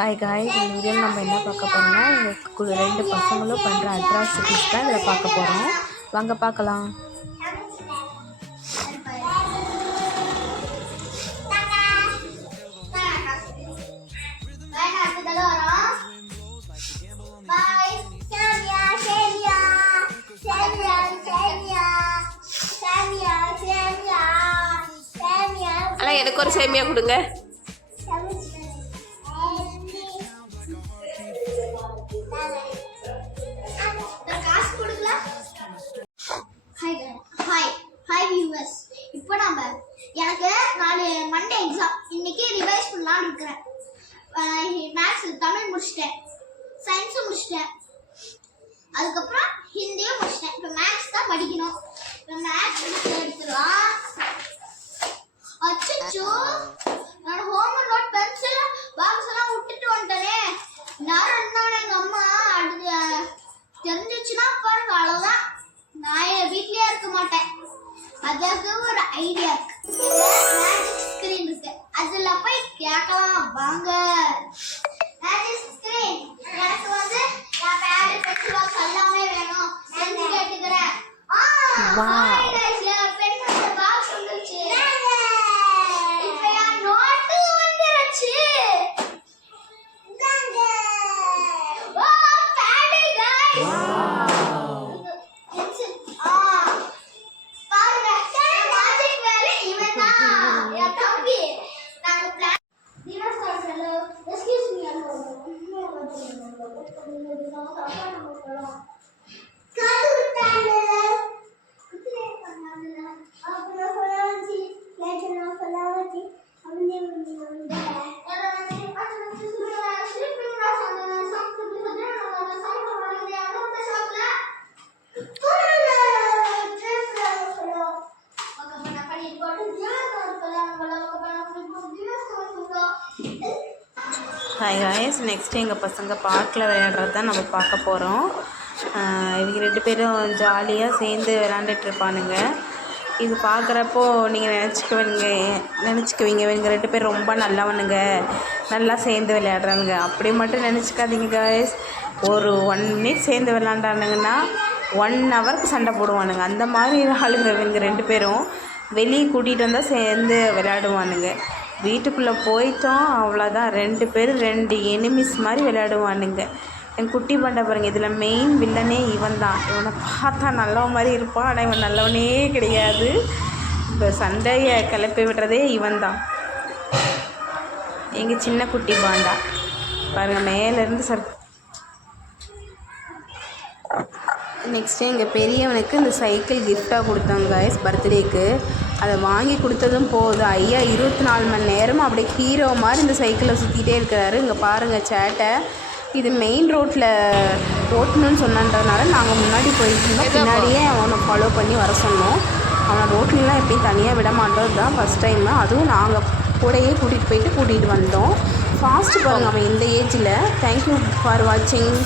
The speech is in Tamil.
ஹாய் காய்ஸ், இந்த வீடியோவில் நம்ம என்ன பார்க்க போகிறோம்னா எங்கள் ரெண்டு பசங்களும் பண்ணுற அட்ராசிட்டிஸ் தான் இதில் பார்க்க போகிறோம். வாங்க பார்க்கலாம். ஆனால் எனக்கு ஒரு சேமியா கொடுங்க. இப்போ நம்ம எனக்கு 4 மண்டே எக்ஸாம். இன்னைக்கு ரிவைஸ் பண்ணலாம்னு இருக்கிறேன். மேத்ஸ் தமிழ் முடிச்சிட்டேன், சயின்ஸும் முடிச்சிட்டேன், அதுக்கப்புறம் ஹிந்தியும் முடிச்சிட்டேன். இப்போ மேத்ஸ் தான் படிக்கணும். இப்போ மேத்ஸ் எடுத்துக்கலாம். அச்சோ, நான் ஹோம்ஒர்க் நோட் பென்சில் பாக்ஸ் எல்லாம் விட்டுட்டு வந்துட்டேனே. நான் எங்கள் அம்மா அடுத்து தெரிஞ்சிச்சுன்னா பாருங்க, அவ்வளோதான். நான் வீட்லயே இருக்க மாட்டேன். அதுக்கு ஒரு ஐடியா இருக்கு. மேஜிக் ஸ்கிரீன் இருக்கு, அதுல போய் கேட்கலாம் வாங்க. மேஜிக் ஸ்கிரீன் எனக்கு வந்து நான் பேட் பென்சில் பாக்ஸ் எல்லாமே வேணும் செஞ்சு கேட்டுக்கிறேன். பென்சில் பாக்ஸ் வந்துருச்சு. இப்போ என் நோட்டு வந்துருச்சு. Oh bad guys. Hi guys, next எங்கள் பசங்க பார்க்கில் விளையாடுறது தான் நம்ம பார்க்க போகிறோம். இவங்க 2 பேரும் ஜாலியாக சேர்ந்து விளையாண்டுட்ருப்பானுங்க. இது பார்க்குறப்போ நீங்கள் நினச்சிக்குவீங்க இவங்க 2 பேர் ரொம்ப நல்லவனுங்க, நல்லா சேர்ந்து விளையாடுறானுங்க. அப்படி மட்டும் நினச்சிக்காதீங்க காய்ஸ். ஒரு 1 மினிட் சேர்ந்து விளையாண்டானுங்கன்னா 1 ஹவருக்கு சண்டை போடுவானுங்க. அந்த மாதிரி ஆளுங்க இவங்க 2 பேரும். வெளியே கூட்டிகிட்டு வந்தால் சேர்ந்து விளையாடுவானுங்க. வீட்டுக்குள்ளே போயிட்டோம் அவ்வளோதான். 2 பேரும் 2 எனிமிஸ் மாதிரி விளையாடுவானுங்க. என் குட்டி பண்டை பாருங்கள், இதில் மெயின் வில்லனே இவன் தான். இவனை பார்த்தா நல்லவன் மாதிரி இருப்பான், ஆனால் இவன் நல்லவனே கிடையாது. இப்போ சண்டையை கிளப்பி விடுறதே இவன் தான். எங்கள் சின்ன குட்டி பாண்டா பாருங்கள், மேலேருந்து நெக்ஸ்ட்டு எங்கள் பெரியவனுக்கு இந்த சைக்கிள் கிஃப்டாக கொடுத்தாங்க காய்ஸ் பர்த்டேக்கு. அதை வாங்கி கொடுத்ததும் போதும், ஐயா 24 மணி நேரமும் அப்படியே ஹீரோ மாதிரி இந்த சைக்கிளை சுற்றிட்டே இருக்கிறாரு. இங்கே பாருங்கள் சேட்டை. இது மெயின் ரோட்டில் ஓட்டணும்னு சொன்னன்றதுனால நாங்கள் முன்னாடி போயிட்டுருந்தோம். பின்னாடியே அவனை ஃபாலோ பண்ணி வர சொன்னோம். அவனை ரோட்லலாம் எப்படியும் தனியாக விட மாட்டோம் தான் ஃபஸ்ட் டைம். அதுவும் நாங்கள் கூடையே கூட்டிகிட்டு வந்தோம். ஃபாஸ்ட்டு பாருங்கள் அவன் இந்த ஏஜில். தேங்க்யூ ஃபார் வாட்சிங்.